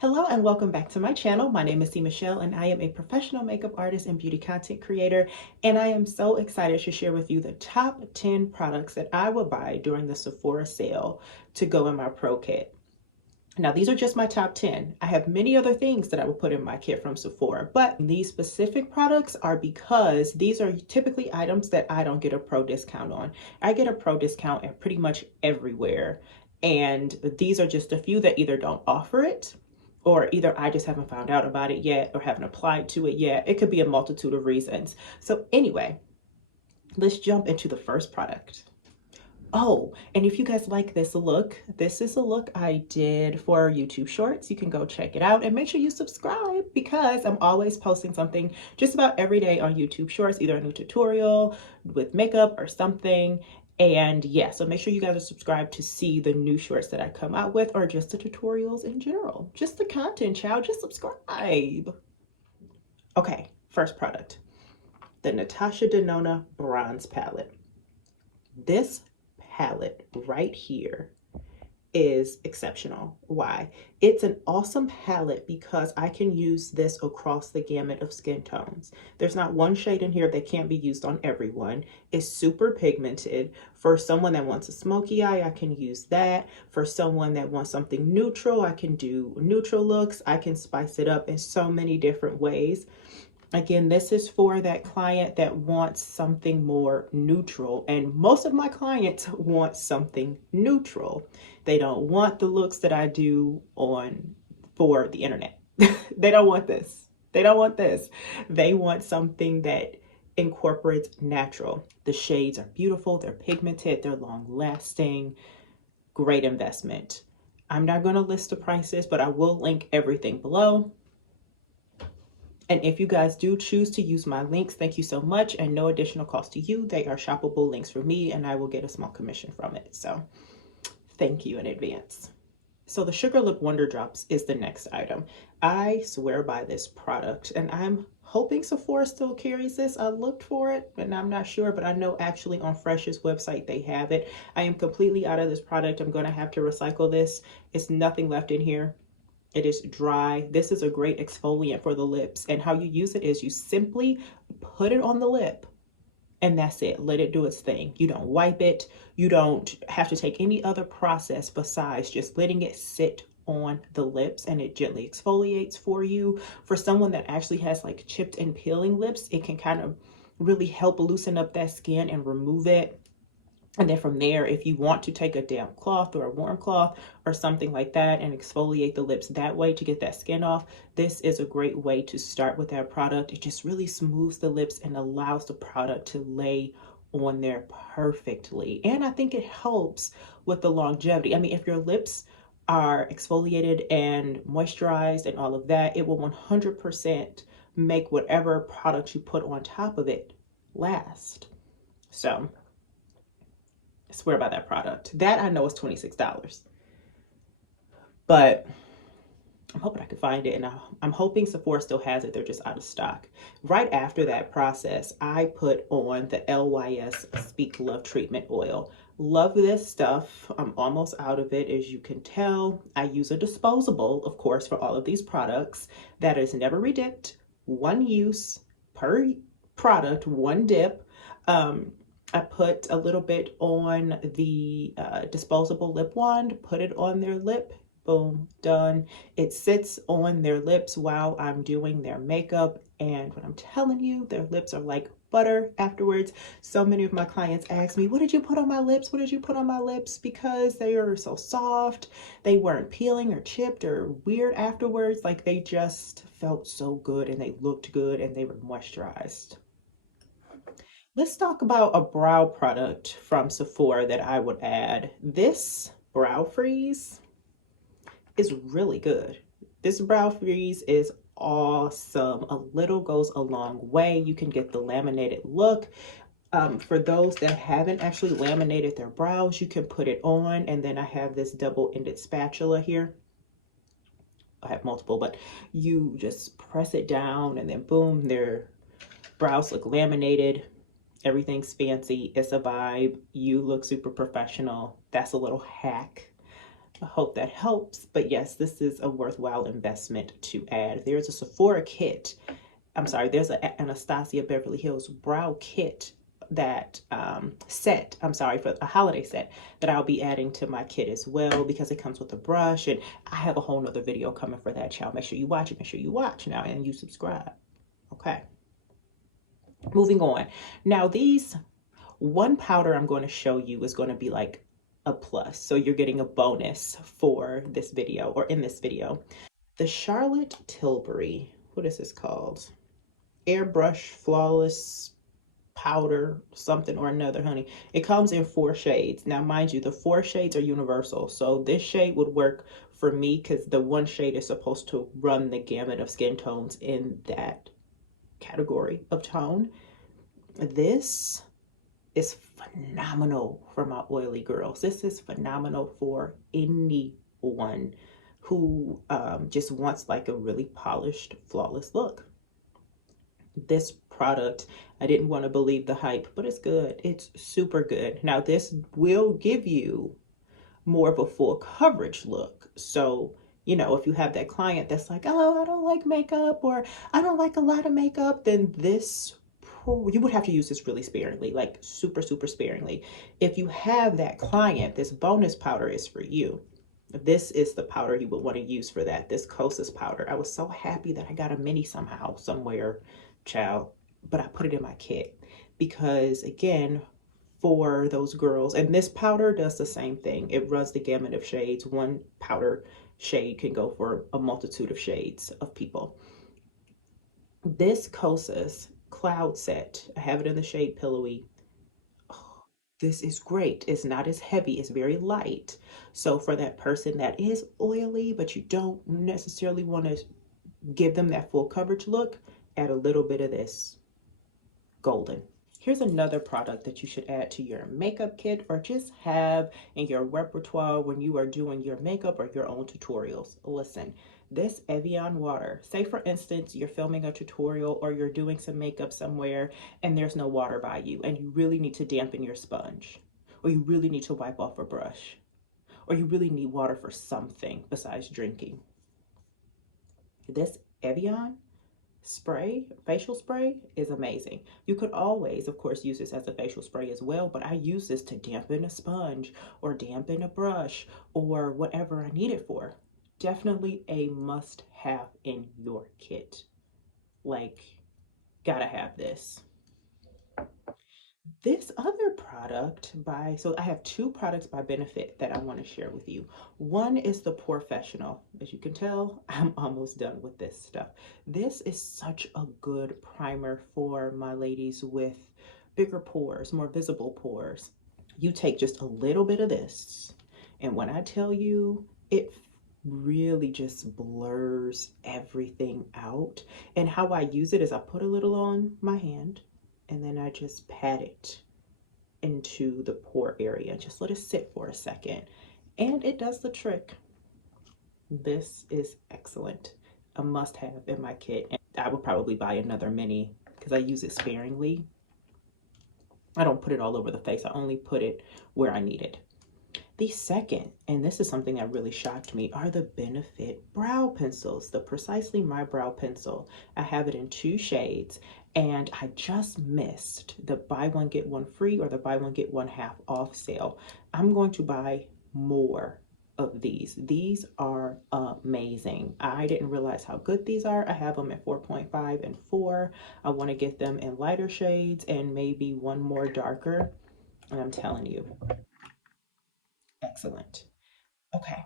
Hello and welcome back to my channel. My name is C.Michelle and I am a professional makeup artist and beauty content creator. And I am so excited to share with you the top 10 products that I will buy during the Sephora sale to go in my pro kit. Now, these are just my top 10. I have many other things that I will put in my kit from Sephora, but these specific products are because these are typically items that I don't get a pro discount on. I get a pro discount at pretty much everywhere. And these are just a few that either don't offer it, or either I just haven't found out about it yet or haven't applied to it yet. It could be a multitude of reasons. So anyway, let's jump into the first product. Oh, and if you guys like this look, this is a look I did for YouTube Shorts. You can go check it out and make sure you subscribe because I'm always posting something just about every day on YouTube Shorts, either a new tutorial with makeup or something. And yeah, so make sure you guys are subscribed to see the new shorts that I come out with or just the tutorials in general. Just the content, child, just subscribe. Okay, first product, the Natasha Denona Bronze Palette. This palette right here is exceptional. Why? It's an awesome palette because I can use this across the gamut of skin tones. There's not one shade in here that can't be used on everyone. It's super pigmented. For someone that wants a smoky eye, I can use that. For someone that wants something neutral, I can do neutral looks. I can spice it up in so many different ways. Again, this is for that client that wants something more neutral, and most of my clients want something neutral. They don't want the looks that I do on for the internet. They don't want this. They don't want this. They want something that incorporates natural. The shades are beautiful, they're pigmented, they're long lasting, great investment. I'm not going to list the prices, but I will link everything below. And if you guys do choose to use my links, thank you so much, and no additional cost to you. They are shoppable links for me and I will get a small commission from it. So thank you in advance. So the Sugarloaf Wonder Drops is the next item. I swear by this product and I'm hoping Sephora still carries this. I looked for it and I'm not sure, but I know actually on Fresh's website they have it. I am completely out of this product. I'm going to have to recycle this. It's nothing left in here. It is dry. This is a great exfoliant for the lips. And how you use it is you simply put it on the lip and that's it. Let it do its thing. You don't wipe it. You don't have to take any other process besides just letting it sit on the lips, and it gently exfoliates for you. For someone that actually has like chipped and peeling lips, it can kind of really help loosen up that skin and remove it. And then from there, if you want to take a damp cloth or a warm cloth or something like that and exfoliate the lips that way to get that skin off, this is a great way to start with that product. It just really smooths the lips and allows the product to lay on there perfectly. And I think it helps with the longevity. I mean, if your lips are exfoliated and moisturized and all of that, it will 100% make whatever product you put on top of it last. So I swear by that product. That I know is $26. But I'm hoping I can find it, and I'm hoping Sephora still has it. They're just out of stock. Right after that process, I put on the LYS Speak Love Treatment Oil. Love this stuff. I'm almost out of it, as you can tell. I use a disposable, of course, for all of these products that is never redipped, one use per product, one dip. I put a little bit on the disposable lip wand, put it on their lip, boom, done. It sits on their lips while I'm doing their makeup, and when I'm telling you, their lips are like butter afterwards. So many of my clients ask me, what did you put on my lips? What did you put on my lips? Because they are so soft. They weren't peeling or chipped or weird afterwards. Like, they just felt so good and they looked good and they were moisturized. Let's talk about a brow product from Sephora that I would add. This brow freeze is really good. This brow freeze is awesome. A little goes a long way. You can get the laminated look. For those that haven't actually laminated their brows, you can put it on. And then I have this double-ended spatula here. I have multiple, but you just press it down and then boom, their brows look laminated. Everything's fancy. It's a vibe. You look super professional. That's a little hack. I hope that helps. But yes, this is a worthwhile investment to add. There's a Sephora kit. I'm sorry, there's an Anastasia Beverly Hills brow kit that set, I'm sorry, for a holiday set that I'll be adding to my kit as well, because it comes with a brush, and I have a whole nother video coming for that, y'all. Make sure you watch it. Make sure you watch now and you subscribe. Okay. Moving on. Now, these one powder I'm going to show you is going to be like a plus. So you're getting a bonus for this video, or in this video. The Charlotte Tilbury, what is this called? Airbrush Flawless Powder, something or another, honey. It comes in 4 shades. Now, mind you, the 4 shades are universal. So this shade would work for me because the one shade is supposed to run the gamut of skin tones in that category of tone. This is phenomenal for my oily girls. This is phenomenal for anyone who just wants like a really polished, flawless look. This product, I didn't want to believe the hype, but it's good. It's super good. Now, this will give you more of a full coverage look. So, you know, if you have that client that's like, oh, I don't like makeup, or I don't like a lot of makeup, then this, you would have to use this really sparingly, like super, super sparingly. If you have that client, this bonus powder is for you. This is the powder you would want to use for that, this Kosas powder. I was so happy that I got a mini somehow, somewhere, child, but I put it in my kit because, again, for those girls, and this powder does the same thing. It runs the gamut of shades. One powder shade can go for a multitude of shades of people. This Kosas Cloud Set, I have it in the shade Pillowy. Oh, this is great. It's not as heavy. It's very light. So for that person that is oily, but you don't necessarily want to give them that full coverage look, add a little bit of this golden. Here's another product that you should add to your makeup kit, or just have in your repertoire when you are doing your makeup or your own tutorials. Listen, this Evian water, say for instance, you're filming a tutorial or you're doing some makeup somewhere and there's no water by you and you really need to dampen your sponge, or you really need to wipe off a brush, or you really need water for something besides drinking. This Evian spray, facial spray, is amazing. You could always, of course, use this as a facial spray as well, but I use this to dampen a sponge or dampen a brush or whatever I need it for. Definitely a must have in your kit. Like, gotta have this. This other product by, so I have 2 products by Benefit that I want to share with you. One is the Professional. As you can tell, I'm almost done with this stuff. This is such a good primer for my ladies with bigger pores, more visible pores. You take just a little bit of this, and when I tell you, it really just blurs everything out. And how I use it is I put a little on my hand, and then I just pat it into the pore area. Just let it sit for a second, and it does the trick. This is excellent. A must-have in my kit, and I would probably buy another mini because I use it sparingly. I don't put it all over the face. I only put it where I need it. The second, and this is something that really shocked me, are the Benefit brow pencils, the Precisely My Brow Pencil. I have it in 2 shades, and I just missed the buy one get one free or the buy one get one half off sale. I'm going to buy more of these. These are amazing. I didn't realize how good these are. I have them at 4.5 and 4. I want to get them in lighter shades and maybe one more darker, and I'm telling you, excellent. Okay.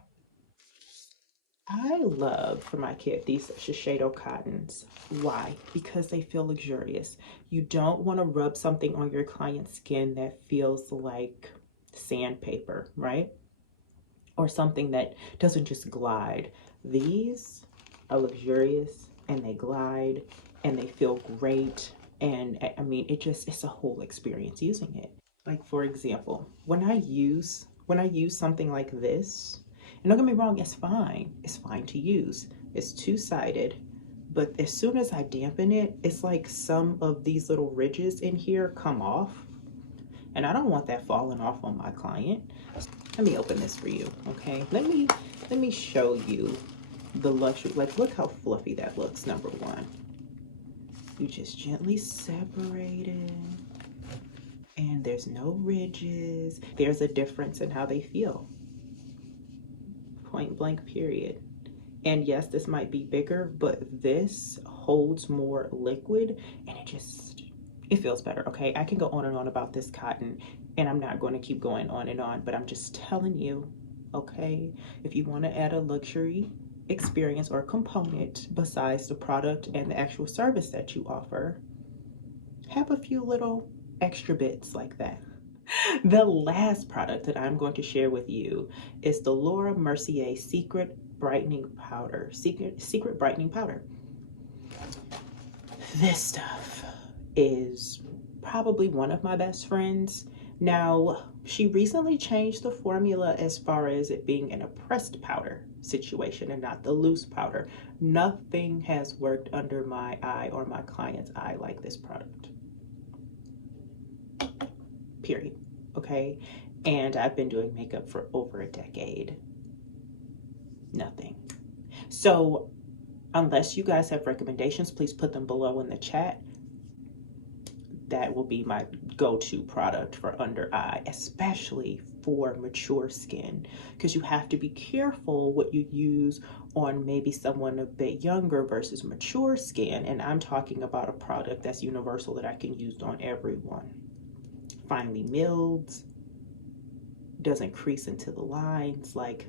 I love for my kit these Shiseido cottons. Why? Because they feel luxurious. You don't want to rub something on your client's skin that feels like sandpaper, right? Or something that doesn't just glide. These are luxurious and they glide and they feel great. And I mean, it's a whole experience using it. Like, for example, when I use something like this, and don't get me wrong, it's fine. It's fine to use. It's 2-sided, but as soon as I dampen it, it's like some of these little ridges in here come off, and I don't want that falling off on my client. let me open this for you, okay? Let me show you the luxury. Like, look how fluffy that looks, number one. You just gently separate it, and there's no ridges. There's a difference in how they feel. Point blank, period. And yes, this might be bigger, but this holds more liquid, and it feels better, okay? I can go on and on about this cotton, and I'm not going to keep going on and on, but I'm just telling you, okay? If you want to add a luxury experience or component besides the product and the actual service that you offer, have a few little extra bits like that. The last product that I'm going to share with you is the Laura Mercier Secret Brightening Powder. Secret Brightening Powder. This stuff is probably one of my best friends. Now, she recently changed the formula as far as it being in a pressed powder situation and not the loose powder. Nothing has worked under my eye or my client's eye like this product. Period. Okay? And I've been doing makeup for over a decade. Nothing. So, unless you guys have recommendations, please put them below in the chat. That will be my go-to product for under eye, especially for mature skin, because you have to be careful what you use on maybe someone a bit younger versus mature skin. And I'm talking about a product that's universal that I can use on everyone. Finely milled, doesn't crease into the lines. Like,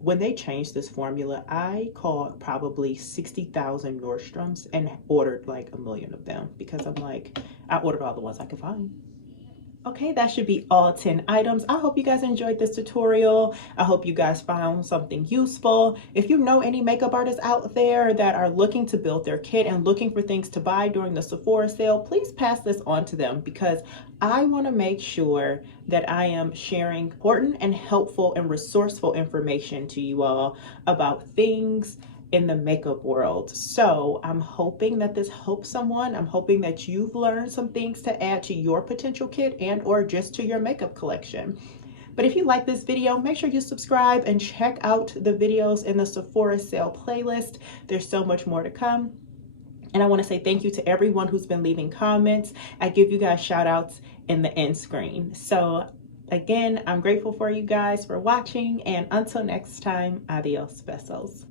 when they changed this formula, I called probably 60,000 Nordstroms and ordered like 1 million of them, because I'm like, I ordered all the ones I could find. Okay, that should be all 10 items. I hope you guys enjoyed this tutorial. I hope you guys found something useful. If you know any makeup artists out there that are looking to build their kit and looking for things to buy during the Sephora sale, please pass this on to them, because I want to make sure that I am sharing important and helpful and resourceful information to you all about things in the makeup world. So I'm hoping that this helps someone. I'm hoping that you've learned some things to add to your potential kit and or just to your makeup collection. But if you like this video, make sure you subscribe and check out the videos in the Sephora sale playlist. There's so much more to come. And I want to say thank you to everyone who's been leaving comments. I give you guys shout outs in the end screen. So again, I'm grateful for you guys for watching, and until next time, adios, besos.